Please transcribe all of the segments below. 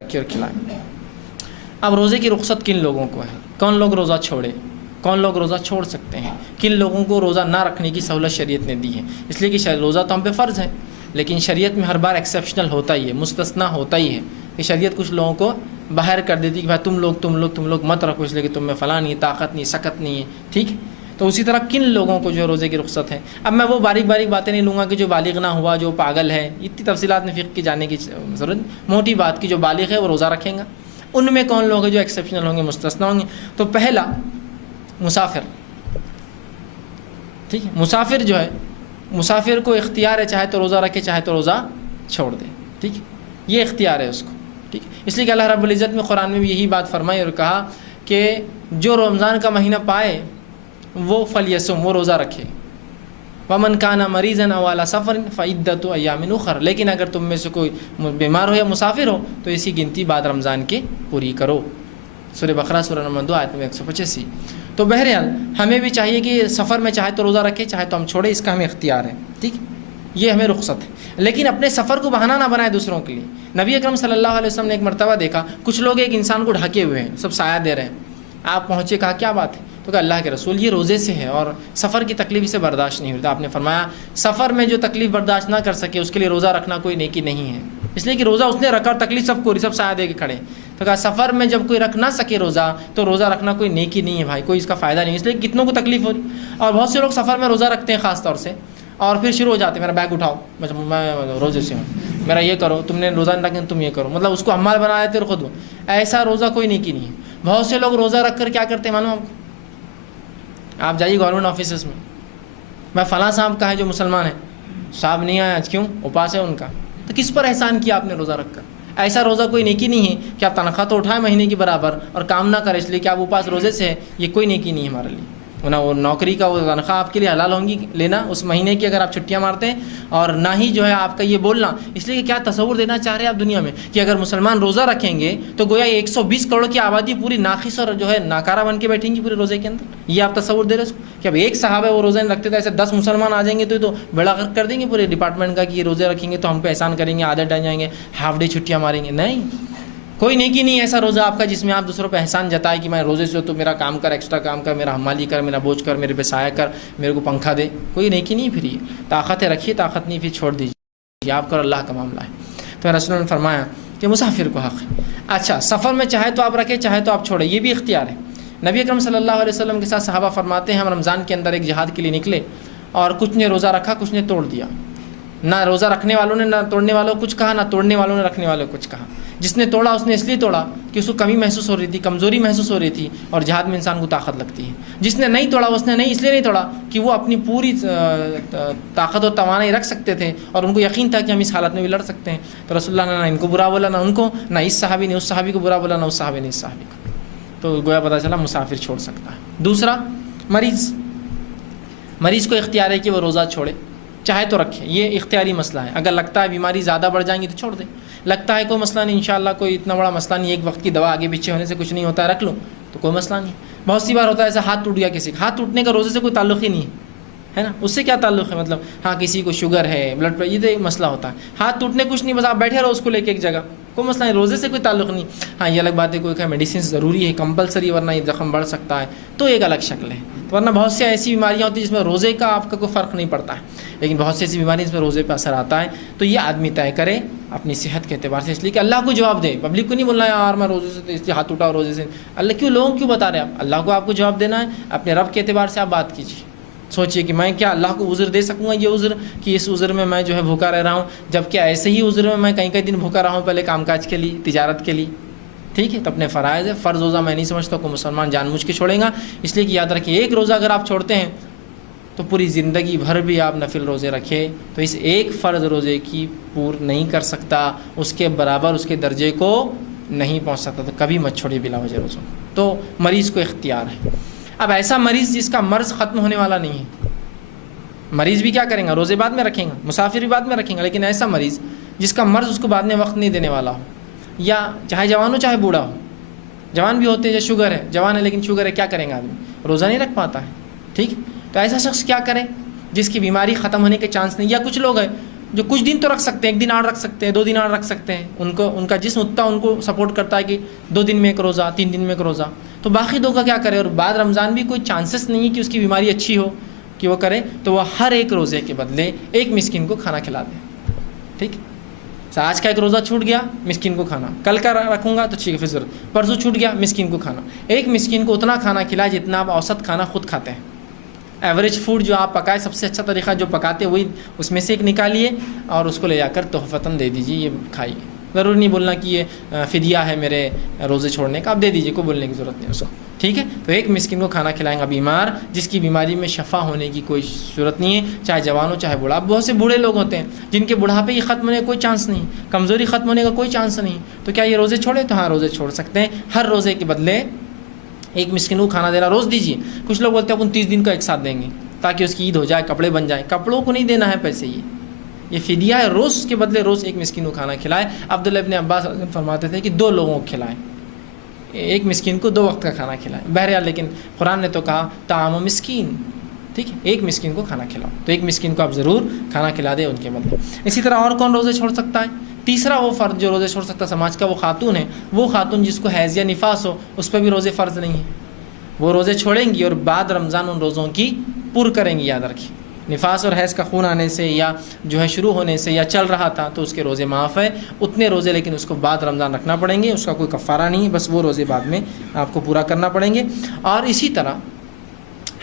اور کھلائیں۔ اب روزے کی رخصت کن لوگوں کو ہے؟ کون لوگ روزہ چھوڑے؟ کون لوگ روزہ چھوڑ سکتے ہیں؟ کن لوگوں کو روزہ نہ رکھنے کی سہولت شریعت نے دی ہے؟ اس لیے کہ روزہ تو ہم پہ فرض ہے، لیکن شریعت میں ہر بار ایکسیپشنل ہوتا ہی ہے، مستثنا ہوتا ہی ہے کہ شریعت کچھ لوگوں کو باہر کر دیتی کہ بھائی تم لوگ مت رکھو، اس لیے کہ تم میں فلاں نہیں، طاقت نہیں، سکت نہیں ہے، ٹھیک ہے؟ تو اسی طرح کن لوگوں کو جو روزے کی رخصت ہے؟ اب میں وہ باریک باتیں نہیں لوں گا کہ جو بالغ نہ ہوا، جو پاگل ہے، اتنی تفصیلات میں فقہ کی جانے کی ضرورت، موٹی بات کی جو بالغ ہے وہ روزہ رکھیں گا۔ ان میں کون لوگ ہیں جو ایکسیپشنل ہوں گے، مستثنا ہوں گے؟ تو پہلا مسافر، ٹھیک ہے؟ مسافر جو ہے، مسافر کو اختیار ہے چاہے تو روزہ رکھے چاہے تو روزہ چھوڑ دے، ٹھیک ہے؟ یہ اختیار ہے اس کو، ٹھیک ہے؟ اس لیے کہ اللہ رب العزت میں قرآن میں بھی یہی بات فرمائی اور کہا کہ جو رمضان کا مہینہ پائے وہ فلیصم، وہ روزہ رکھے۔ ومن کان مریضا او علی سفر فعدۃ ایام اخر، لیکن اگر تم میں سے کوئی بیمار ہو یا مسافر ہو تو اسی گنتی بعد رمضان کے پوری کرو۔ سورہ بقرہ سورہ نمبر 2 آیت نمبر 185۔ تو بہرحال ہمیں بھی چاہیے کہ سفر میں چاہے تو روزہ رکھے چاہے تو ہم چھوڑے، اس کا ہمیں اختیار ہے، ٹھیک؟ یہ ہمیں رخصت ہے، لیکن اپنے سفر کو بہانہ نہ بنائے دوسروں کے لیے۔ نبی اکرم صلی اللہ علیہ وسلم نے ایک مرتبہ دیکھا کچھ لوگ ایک انسان کو ڈھکے ہوئے ہیں، سب سایہ دے رہے ہیں۔ آپ پہنچے، کہا کیا بات ہے؟ تو کہا اللہ کے رسول یہ روزے سے ہے اور سفر کی تکلیف اسے برداشت نہیں ہوتا۔ آپ نے فرمایا سفر میں جو تکلیف برداشت نہ کر سکے اس کے لیے روزہ رکھنا کوئی نیکی نہیں ہے، اس لیے کہ روزہ اس نے رکھا اور تکلیف سب کو، سب سایہ دے کے کھڑے۔ تو کہا سفر میں جب کوئی رکھ نہ سکے روزہ تو روزہ رکھنا کوئی نیکی نہیں ہے بھائی، کوئی اس کا فائدہ نہیں، اس لیے کتنوں کو تکلیف ہو رہی۔ اور بہت سے لوگ سفر میں روزہ رکھتے ہیں خاص طور سے، اور پھر شروع ہو جاتے ہیں میرا بیگ اٹھاؤ، میں روزے سے ہوں، میرا یہ کرو، تم نے روزہ نہیں رکھا تم یہ کرو، مطلب اس کو حمال بنا دیتے اور خود۔ ایسا روزہ کوئی نیکی نہیں ہے۔ بہت سے لوگ روزہ رکھ کر کیا کرتے ہیں معلوم آپ کو؟ آپ جائیے گورنمنٹ آفیسز میں، میں فلاں صاحب کا ہے جو مسلمان ہے، صاحب نہیں آیا آج، کیوں؟ اپاس ہے ان کا۔ تو کس پر احسان کیا آپ نے روزہ رکھ کر؟ ایسا روزہ کوئی نیکی نہیں ہے کہ آپ تنخواہ تو اٹھائیں مہینے کی برابر اور کام نہ کریں اس لیے کہ آپ اپاس روزے سے ہے، یہ کوئی نیکی نہیں ہے ہمارے لیے۔ نہ وہ نوکری کا وہ تنخواہ آپ کے لیے حلال ہوں گی لینا اس مہینے کی اگر آپ چھٹیاں مارتے ہیں، اور نہ ہی جو ہے آپ کا یہ بولنا، اس لیے کہ کیا تصور دینا چاہ رہے ہیں آپ دنیا میں کہ اگر مسلمان روزہ رکھیں گے تو گویا 120 کروڑ کی آبادی پوری ناقص اور جو ہے ناکارہ بن کے بیٹھیں گی پورے روزے کے اندر۔ یہ آپ تصور دے رہے ہیں کہ اب ایک صحابہ وہ روزہ نہیں رکھتے تھے، ایسے 10 مسلمان آ جائیں گے تو بیڑا غرق کر دیں گے پورے ڈپارٹمنٹ کا کہ یہ روزے رکھیں گے تو ہم پہ احسان کریں گے، عادت ڈال جائیں گے، ہاف ڈے چھٹیاں ماریں گے۔ نہیں، کوئی نیکی نہیں ہے ایسا روزہ آپ کا جس میں آپ دوسروں پہ احسان جتائے کہ میں روزے سے تو میرا کام کر، ایکسٹرا کام کر، میرا حمالی کر، میرا بوجھ کر، میرے پہ سایہ کر، میرے کو پنکھا دے۔ کوئی نیکی نہیں پھر، یہ طاقت ہے رکھیے، طاقت نہیں پھر چھوڑ دیجیے، آپ کا اللہ کا معاملہ ہے۔ تو رسول نے فرمایا کہ مسافر کو حق ہے۔ اچھا، سفر میں چاہے تو آپ رکھیں چاہے تو آپ چھوڑیں، یہ بھی اختیار ہے۔ نبی اکرم صلی اللہ علیہ وسلم کے ساتھ صحابہ فرماتے ہیں ہم رمضان کے اندر ایک جہاد کے لیے نکلے اور کچھ نے روزہ رکھا کچھ نے توڑ دیا۔ نہ روزہ رکھنے والوں نے نہ توڑنے والوں کو کچھ کہا، نہ توڑنے والوں نے رکھنے والوں کو کچھ کہا۔ جس نے توڑا اس نے اس لیے توڑا کہ اس کو کمی محسوس ہو رہی تھی، کمزوری محسوس ہو رہی تھی، اور جہاد میں انسان کو طاقت لگتی ہے۔ جس نے نہیں توڑا اس نے نہیں اس لیے نہیں توڑا کہ وہ اپنی پوری طاقت و توانائی رکھ سکتے تھے اور ان کو یقین تھا کہ ہم اس حالت میں بھی لڑ سکتے ہیں۔ تو رسول اللہ نے نہ ان کو برا بولا، نہ ان کو، نہ اس صحابی نے اس صحابی کو برا بولا، نہ اس صحابی نے اس صحابی کو۔ تو گویا پتہ چلا مسافر چھوڑ سکتا ہے۔ دوسرا، مریض کو اختیار ہے کہ وہ روزہ چھوڑے چاہے تو رکھے، یہ اختیاری مسئلہ ہے۔ اگر لگتا ہے بیماری زیادہ بڑھ جائیں گی تو چھوڑ دے، لگتا ہے کوئی مسئلہ نہیں، انشاءاللہ کوئی اتنا بڑا مسئلہ نہیں، ایک وقت کی دوا آگے پیچھے ہونے سے کچھ نہیں ہوتا ہے، رکھ لوں تو کوئی مسئلہ نہیں۔ بہت سی بار ہوتا ہے ایسا ہاتھ ٹوٹ گیا کسی کا، ہاتھ ٹوٹنے کا روزے سے کوئی تعلق ہی نہیں ہے نا، اس سے کیا تعلق ہے؟ مطلب ہاں کسی کو شوگر ہے، بلڈ پریشر، یہ تو ایک مسئلہ ہوتا ہے۔ ہاتھ ٹوٹنے کچھ نہیں، بس آپ بیٹھے رہو اس کو لے کے ایک جگہ، کوئی مسئلہ نہیں، روزے سے کوئی تعلق نہیں۔ ہاں یہ الگ بات ہے کوئی کہ میڈیسن ضروری ہے کمپلسری ورنہ یہ زخم بڑھ سکتا ہے تو ایک الگ شکل ہے، ورنہ بہت سی ایسی بیماریاں ہوتی ہیں جس میں روزے کا آپ کا کوئی فرق نہیں پڑتا ہے، لیکن بہت سی ایسی بیماریاں جس میں روزے پہ اثر آتا ہے۔ تو یہ آدمی طے کرے اپنی صحت کے اعتبار سے، اس لیے کہ اللہ کو جواب دے، پبلک کو نہیں بولنا یار میں روزے سے اس لیے ہاتھ اٹھاؤ روزے سے، اللہ کیوں لوگوں کیوں بتا رہے ہیں آپ؟ اللہ کو آپ کو جواب دینا ہے، اپنے رب کے اعتبار سے آپ بات کیجیے۔ سوچئے کہ میں کیا اللہ کو عذر دے سکوں گا، یہ عذر کہ اس عذر میں میں جو ہے بھوکا رہ رہا ہوں، جبکہ ایسے ہی عذر میں کئی کئی دن بھوکا رہا ہوں پہلے کام کاج کے لیے، تجارت کے لیے، ٹھیک ہے؟ تو اپنے فرائض ہے، فرض روزہ میں نہیں سمجھتا کہ مسلمان جان بوجھ کے چھوڑیں گا، اس لیے کہ یاد رکھیں ایک روزہ اگر آپ چھوڑتے ہیں تو پوری زندگی بھر بھی آپ نفل روزے رکھے تو اس ایک فرض روزے کی پور نہیں کر سکتا، اس کے برابر اس کے درجے کو نہیں پہنچ سکتا، تو کبھی مت چھوڑیے بلا وجہ روزوں۔ تو مریض کو اختیار ہے۔ اب ایسا مریض جس کا مرض ختم ہونے والا نہیں ہے، مریض بھی کیا کریں گا؟ روزے بعد میں رکھیں گا، مسافر بھی بعد میں رکھیں گا، لیکن ایسا مریض جس کا مرض اس کو بعد میں وقت نہیں دینے والا ہو، یا چاہے جوان ہو چاہے بوڑھا ہو، جوان بھی ہوتے ہیں جو شوگر ہے، جوان ہے لیکن شوگر ہے، کیا کریں گا آدمی؟ روزہ نہیں رکھ پاتا ہے، ٹھیک؟ تو ایسا شخص کیا کرے جس کی بیماری ختم ہونے کے چانس نہیں، یا کچھ لوگ ہیں جو کچھ دن تو رکھ سکتے ہیں، 1 دن 8 رکھ سکتے ہیں، 2 دن 8 رکھ سکتے ہیں، ان کا جسم اتنا ان کو سپورٹ کرتا ہے کہ 2 دن میں 1 روزہ، 3 دن میں 1 روزہ، تو باقی 2 کا کیا کرے؟ اور بعد رمضان بھی کوئی چانسز نہیں ہے کہ اس کی بیماری اچھی ہو کہ وہ کرے، تو وہ ہر ایک روزے کے بدلے 1 مسکین کو کھانا کھلا دے. ٹھیک، آج کا 1 روزہ چھوٹ گیا، مسکین کو کھانا، کل کا رکھوں گا تو ٹھیک ہے، پھر ضرورت، پرسوں چھوٹ گیا، مسکین کو کھانا. 1 مسکین کو اتنا کھانا کھلائے جتنا آپ اوسط کھانا خود کھاتے ہیں. ایوریج فوڈ جو آپ پکائے، سب سے اچھا طریقہ جو پکاتے وہی اس میں سے ایک نکالیے اور اس کو لے جا کر تحفتاً دے دیجیے، یہ کھائیے. ضرور نہیں بولنا کہ یہ فدیہ ہے میرے روزے چھوڑنے کا، آپ دے دیجیے، کوئی بولنے کی ضرورت نہیں اس کو. ٹھیک ہے، تو 1 مسکین کو کھانا کھلائیں گا بیمار جس کی بیماری میں شفا ہونے کی کوئی صورت نہیں ہے، چاہے جوان ہو چاہے بوڑھا. اب بہت سے بوڑھے لوگ ہوتے ہیں جن کے بڑھاپے کی ختم ہونے کا کوئی چانس نہیں، کمزوری ختم ہونے کا کوئی چانس نہیں، تو کیا یہ روزے چھوڑے؟ تو ہاں، روزے چھوڑ سکتے ہیں. ہر روزے کے بدلے 1 مسکین کو کھانا دینا روز دیجیے. کچھ لوگ بولتے ہیں اپن 30 دن کا ایک ساتھ دیں گے تاکہ اس کی عید ہو جائے، کپڑے بن جائیں. کپڑوں کو نہیں دینا ہے پیسے، یہ فدیہ ہے. روز کے بدلے روز 1 مسکین کو کھانا کھلائے. عبداللہ ابن عباس فرماتے تھے کہ 2 لوگوں کو کھلائیں، 1 مسکین کو 2 وقت کا کھانا کھلائیں. بہرحال لیکن قرآن نے تو کہا طعام مسکین. ٹھیک ہے، 1 مسکین کو کھانا کھلاؤ، تو 1 مسکین کو آپ ضرور کھانا کھلا دیں ان کے بدلے. اسی طرح اور کون روزے چھوڑ سکتا ہے؟ تیسرا وہ فرد جو روزے چھوڑ سکتا سماج کا، وہ خاتون ہے. وہ خاتون جس کو حیض یا نفاس ہو، اس پہ بھی روزے فرض نہیں ہیں. وہ روزے چھوڑیں گی اور بعد رمضان ان روزوں کی پر کریں گی. یاد رکھیں، نفاس اور حیض کا خون آنے سے یا جو ہے شروع ہونے سے یا چل رہا تھا تو اس کے روزے معاف ہے، اتنے روزے، لیکن اس کو بعد رمضان رکھنا پڑیں گے. اس کا کوئی کفارہ نہیں ہے، بس وہ روزے بعد میں آپ کو پورا کرنا پڑیں گے. اور اسی طرح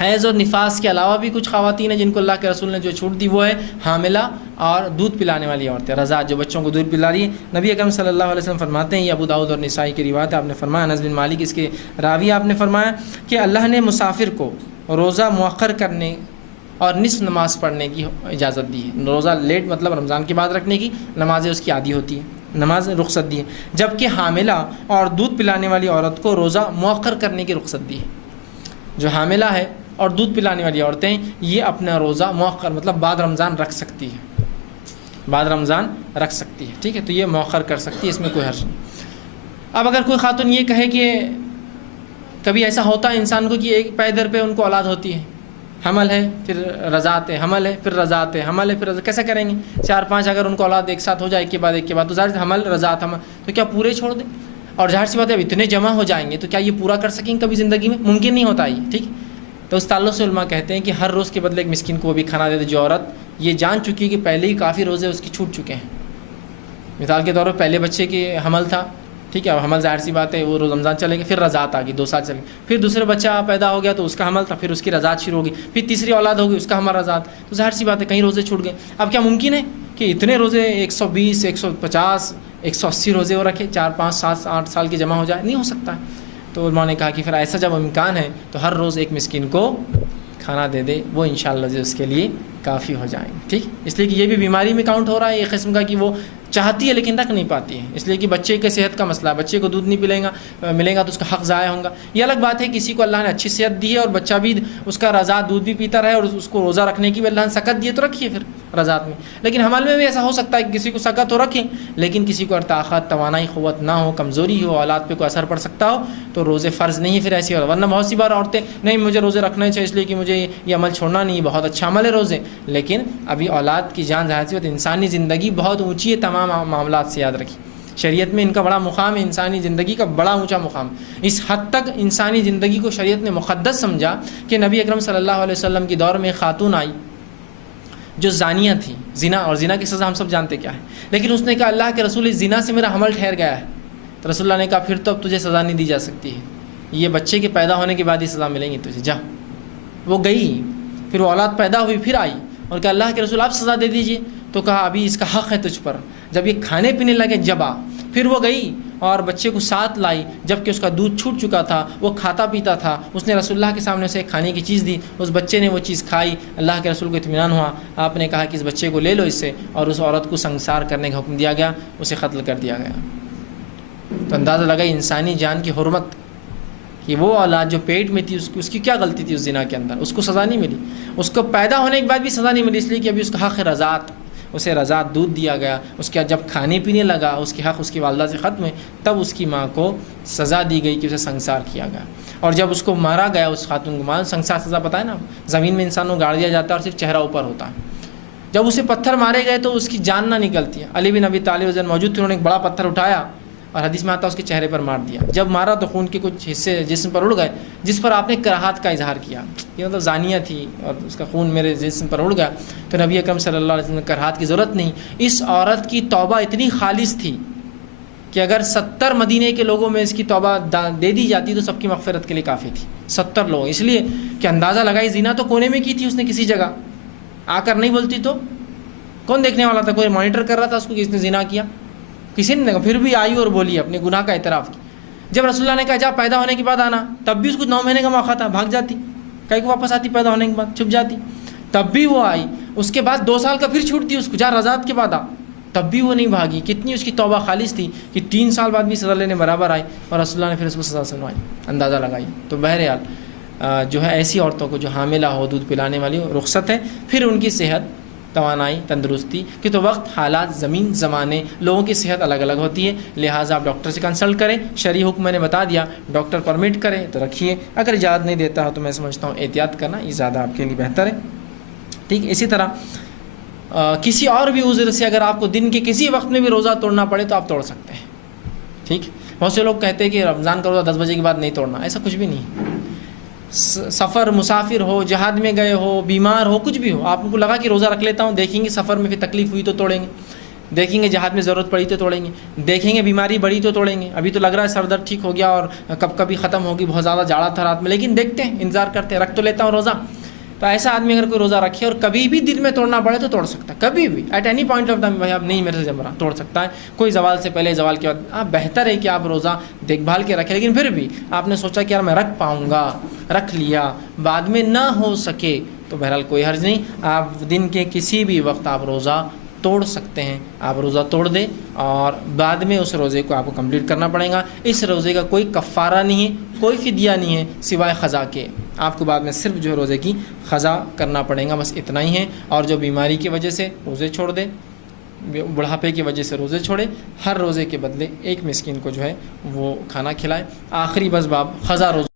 حیض اور نفاس کے علاوہ بھی کچھ خواتین ہیں جن کو اللہ کے رسول نے جو چھوٹ دی، وہ ہے حاملہ اور دودھ پلانے والی عورتیں، رضاعت، جو بچوں کو دودھ پلا رہی ہیں. نبی اکرم صلی اللہ علیہ وسلم فرماتے ہیں، یہ ابو داؤد اور نسائی کی روایت ہے، آپ نے فرمایا، انس بن مالک اس کے راوی، آپ نے فرمایا کہ اللہ نے مسافر کو روزہ مؤخر کرنے اور نصف نماز پڑھنے کی اجازت دی ہے. روزہ لیٹ مطلب رمضان کے بعد رکھنے کی، نمازیں اس کی عادی ہوتی ہیں، نماز رخصت دی ہے. جبکہ حاملہ اور دودھ پلانے والی عورت کو روزہ مؤخر کرنے کی رخصت دی ہے. جو حاملہ ہے اور دودھ پلانے والی عورتیں، یہ اپنا روزہ مؤخر مطلب بعد رمضان رکھ سکتی ہے، بعد رمضان رکھ سکتی ہے. ٹھیک ہے، تو یہ مؤخر کر سکتی ہے، اس میں کوئی حرج نہیں. اب اگر کوئی خاتون یہ کہے کہ کبھی ایسا ہوتا ہے انسان کو کہ ایک پیدر پہ ان کو اولاد ہوتی ہے، حمل ہے پھر رضاعت ہے، حمل ہے پھر رضاعت ہے، حمل ہے پھر رضاعت، کیسے کریں گے؟ 4-5 اگر ان کو اولاد ایک ساتھ ہو جائے، ایک کے بعد ایک کے بعد، تو ظاہر حمل رضاعت حمل، تو کیا پورے چھوڑ دیں؟ اور ظاہر سی بات ہے اب اتنے جمع ہو جائیں گے تو کیا یہ پورا کر سکیں کبھی زندگی میں؟ ممکن نہیں ہوتا یہ. ٹھیک، تو اس تعلق سے علماء کہتے ہیں کہ ہر روز کے بدلے 1 مسکین کو وہ بھی کھانا دے دے جو عورت یہ جان چکی کہ پہلے ہی کافی روزے اس کی چھوٹ چکے ہیں. مثال کے طور پر پہلے بچے کی حمل تھا، ٹھیک ہے، اب حمل ظاہر سی بات ہے وہ رمضان چلے گا، پھر رضاعت آ گئی، 2 سال چلے گی، پھر دوسرے بچہ پیدا ہو گیا تو اس کا حمل تھا، پھر اس کی رضاعت شروع ہوگی، پھر تیسری اولاد ہوگی اس کا حمل رضاعت، تو ظاہر سی بات ہے کہیں روزے چھوٹ گئے. اب کیا ممکن ہے کہ اتنے روزے 120 150 180 روزے وہ رکھے، 4 5 7 8 سال کے جمع ہو جائے؟ نہیں ہو سکتا. تو علماء نے کہا کہ پھر ایسا جب امکان ہے تو ہر روز 1 مسکین کو کھانا دے دے، وہ انشاءاللہ اس کے لیے کافی ہو جائیں گے. ٹھیک، اس لیے کہ یہ بھی بیماری میں کاؤنٹ ہو رہا ہے، ایک قسم کا کہ وہ چاہتی ہے لیکن رکھ نہیں پاتی ہے، اس لیے کہ بچے کے صحت کا مسئلہ ہے، بچے کو دودھ نہیں ملے گا تو اس کا حق ضائع ہوگا. یہ الگ بات ہے کسی کو اللہ نے اچھی صحت دی ہے اور بچہ بھی اس کا رضاعت دودھ بھی پیتا رہے اور اس کو روزہ رکھنے کی بھی اللہ نے سکت دی ہے تو رکھیے پھر رضاعت میں. لیکن حمل میں بھی ایسا ہو سکتا ہے کہ کسی کو سکت ہو رکھیں، لیکن کسی کو طاقت توانائی قوت نہ ہو، کمزوری ہو، اولاد پہ کوئی اثر پڑ سکتا ہو تو روزے فرض نہیں ہے پھر ایسی. ورنہ بہت سی بار عورتیں نہیں مجھے روزے رکھنا چاہیے اس لیے کہ مجھے یہ عمل چھوڑنا نہیں، بہت اچھا عمل ہے روزے، لیکن ابھی اولاد کی جان ظاہر سی بات، انسانی زندگی بہت اونچی ہے تمام معاملات سے. یاد رکھیے شریعت میں ان کا بڑا مقام ہے، انسانی زندگی کا بڑا اونچا مقام. اس حد تک انسانی زندگی کو شریعت نے مقدس سمجھا کہ نبی اکرم صلی اللہ علیہ وسلم کی دور میں ایک خاتون آئی جو زانیہ تھی، زنا، اور زنا کی سزا ہم سب جانتے کیا ہے، لیکن اس نے کہا اللہ کے رسول اس زنا سے میرا حمل ٹھہر گیا ہے. تو رسول اللہ نے کہا پھر تو اب تجھے سزا نہیں دی جا سکتی ہے، یہ بچے کے پیدا ہونے کے بعد ہی سزا ملیں گی تجھے، جا. وہ گئی، پھر وہ اولاد پیدا ہوئی، پھر آئی اور کہا اللہ کے رسول آپ سزا دے دیجیے. تو کہا ابھی اس کا حق ہے تجھ پر. جب یہ کھانے پینے لگے جب پھر وہ گئی اور بچے کو ساتھ لائی، جب کہ اس کا دودھ چھوٹ چکا تھا، وہ کھاتا پیتا تھا. اس نے رسول اللہ کے سامنے اسے کھانے کی چیز دی، اس بچے نے وہ چیز کھائی. اللہ کے رسول کو اطمینان ہوا، آپ نے کہا کہ اس بچے کو لے لو اس سے، اور اس عورت کو سنگسار کرنے کا حکم دیا گیا، اسے قتل کر دیا گیا. تو اندازہ لگا انسانی جان کی حرمت کہ وہ اولاد جو پیٹ میں تھی اس کی کیا غلطی تھی اس زنا کے اندر، اس کو سزا نہیں ملی، اس کو پیدا ہونے کے بعد بھی سزا نہیں ملی، اس لیے کہ ابھی اس کا حق رضاعت، اسے رضاعت دودھ دیا گیا. اس کے جب کھانے پینے لگا، اس کے حق اس کی والدہ سے ختم ہوئے، تب اس کی ماں کو سزا دی گئی کہ اسے سنگسار کیا گیا. اور جب اس کو مارا گیا، اس خاتون کو مارا، سنگسار سزا پتہ ہے نا، زمین میں انسان کو گاڑ دیا جاتا ہے اور صرف چہرہ اوپر ہوتا ہے. جب اسے پتھر مارے گئے تو اس کی جان نہ نکلتی ہے. علی بن ابی طالب رضی اللہ عنہ موجود تھے, انہوں نے ایک بڑا پتھر اٹھایا اور حدیث میں آتا ہے اس کے چہرے پر مار دیا. جب مارا تو خون کے کچھ حصے جسم پر اڑ گئے, جس پر آپ نے کراہت کا اظہار کیا. یہ مطلب زانیہ تھی اور اس کا خون میرے جسم پر اڑ گیا. تو نبی اکرم صلی اللہ علیہ وسلم نے کراہت کی ضرورت نہیں. اس عورت کی توبہ اتنی خالص تھی کہ اگر 70 مدینے کے لوگوں میں اس کی توبہ دے دی جاتی تو سب کی مغفرت کے لیے کافی تھی. 70 لوگ, اس لیے کہ اندازہ لگائی زنا تو کونے میں کی تھی اس نے, کسی جگہ آ کر نہیں بولتی تو کون دیکھنے والا تھا؟ کوئی مانیٹر کر رہا تھا اس کو کہ اس نے زنا کیا؟ کسی نے دیکھا. پھر بھی آئی اور بولی, اپنے گناہ کا اعتراف کی. جب رسول اللہ نے کہا جا پیدا ہونے کے بعد آنا, تب بھی اس کو 9 مہینے کا موقع تھا, بھاگ جاتی. کہیں کو واپس آتی پیدا ہونے کے بعد, چھپ جاتی. تب بھی وہ آئی. اس کے بعد 2 سال کا پھر چھوٹ دی اس کو, جا رضاعت کے بعد آ. تب بھی وہ نہیں بھاگی. کتنی اس کی توبہ خالص تھی کہ 3 سال بعد بھی سزا لینے برابر آئی اور رسول اللہ نے پھر اس کو سزا سنوائی, اندازہ لگائی. تو بہرحال جو ہے ایسی عورتوں کو جو حاملہ ہو, دودھ پلانے والی ہو, رخصت ہے. پھر ان کی صحت, توانائی, تندرستی کہ تو وقت, حالات, زمین, زمانے, لوگوں کی صحت الگ الگ ہوتی ہے. لہٰذا آپ ڈاکٹر سے کنسلٹ کریں. شرعی حکم میں نے بتا دیا, ڈاکٹر پرمٹ کرے تو رکھیے, اگر اجازت نہیں دیتا ہو تو میں سمجھتا ہوں احتیاط کرنا یہ زیادہ آپ کے لیے بہتر ہے. ٹھیک. اسی طرح کسی اور بھی عذر سے اگر آپ کو دن کے کسی وقت میں بھی روزہ توڑنا پڑے تو آپ توڑ سکتے ہیں. ٹھیک. بہت سے لوگ کہتے ہیں کہ رمضان کا روزہ 10 بجے کے بعد نہیں توڑنا. ایسا کچھ بھی نہیں. سفر, مسافر ہو, جہاد میں گئے ہو, بیمار ہو, کچھ بھی ہو, آپ کو لگا کہ روزہ رکھ لیتا ہوں, دیکھیں گے سفر میں پھر تکلیف ہوئی تو توڑیں گے, دیکھیں گے جہاد میں ضرورت پڑی تو توڑیں گے, دیکھیں گے بیماری بڑی تو توڑیں گے. ابھی تو لگ رہا ہے سر درد ٹھیک ہو گیا اور کب کبھی ختم ہوگی, بہت زیادہ جاڑا تھا رات میں, لیکن دیکھتے ہیں, انتظار کرتے ہیں, رکھ تو لیتا ہوں روزہ. تو ایسا آدمی اگر کوئی روزہ رکھے اور کبھی بھی دن میں توڑنا پڑے تو توڑ سکتا ہے, کبھی بھی, at any point of time. بھائی اب نہیں میرے سے جم رہا, توڑ سکتا ہے. کوئی زوال سے پہلے, زوال کے بعد. بہتر ہے کہ آپ روزہ دیکھ بھال کے رکھیں, لیکن پھر بھی آپ نے سوچا کہ یار میں رکھ پاؤں گا, رکھ لیا, بعد میں نہ ہو سکے تو بہرحال کوئی حرج نہیں. آپ دن کے کسی بھی وقت آپ روزہ توڑ سکتے ہیں. آپ روزہ توڑ دیں اور بعد میں اس روزے کو آپ کو کمپلیٹ کرنا پڑے گا. اس روزے کا کوئی کفارہ نہیں ہے, کوئی فدیہ نہیں ہے سوائے قضا کے. آپ کو بعد میں صرف جو ہے روزے کی قضا کرنا پڑے گا, بس اتنا ہی ہے. اور جو بیماری کی وجہ سے روزے چھوڑ دے, بڑھاپے کی وجہ سے روزے چھوڑے, ہر روزے کے بدلے ایک مسکین کو جو ہے وہ کھانا کھلائے. آخری بس باب قضا روزہ.